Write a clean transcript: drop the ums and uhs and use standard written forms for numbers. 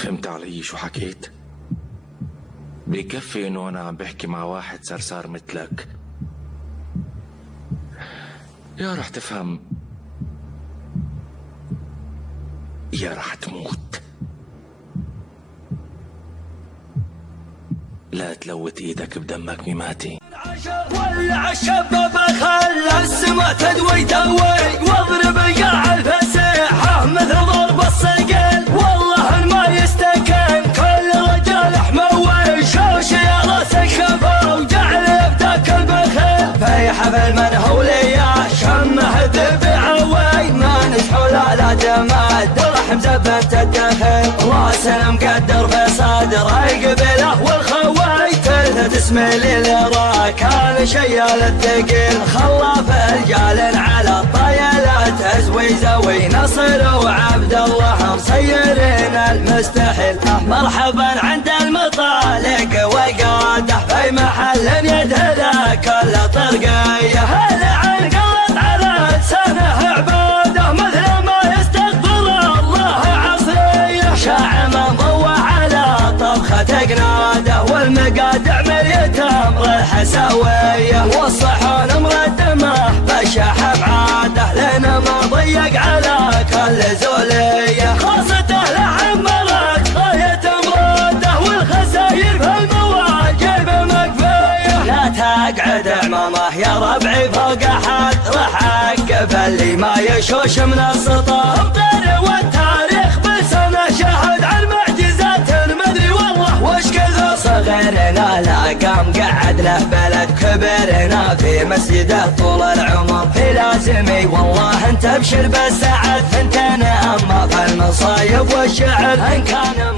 فهمت علي شو حكيت؟ بكفي انه انا عم بحكي مع واحد صرصار مثلك، يا رح تفهم يا رح تموت. لا تلوت ايدك بدمك ميماتي. ولع الشباب خلى السما تدوي واضرب القاع الفسيحة مثل ضرب الصقل، والله ما يستكن كل رجال حموي شوش يا راس الخفا وجعل يفتك البخيل في حفل منهولية شمه ذبي عوي ما نسحول على جماد درح مزبت الدخل راس مقدر في صدره القبله والخوي تلثت اسمي للراك كان شيال الثقيل خلاف رجال على الطيلات ازوي زوي نصر وعبد الله مصيرين المستحيل مرحبا عند المطالق وقاده في محل يدهله كل طرقيه هل عن قلت على لسانه عباده مثل ما يستغفر الله عصريه شاع منضوى على طبخه قناده والمقادع مريت امر الحساويه والصحون مردمه بالشاح بعاده لنا ما ضيق على كل زوليه خاصته لعمرت غايه مراده والخساير في المواجب مكفيه لا تقعد عمامه يا ربعي فوق احد راح اقف اللي ما يشوش من السطح امطر والتاريخ بسنه شاهد عن معجزات المدري والله وش كذا صغيرنا لا قام قعد له بلد كبرنا في مسجده طول العمر في لازمي والله انت ابشر بالسعد ثنتين اما في المصايب والشعر ان كان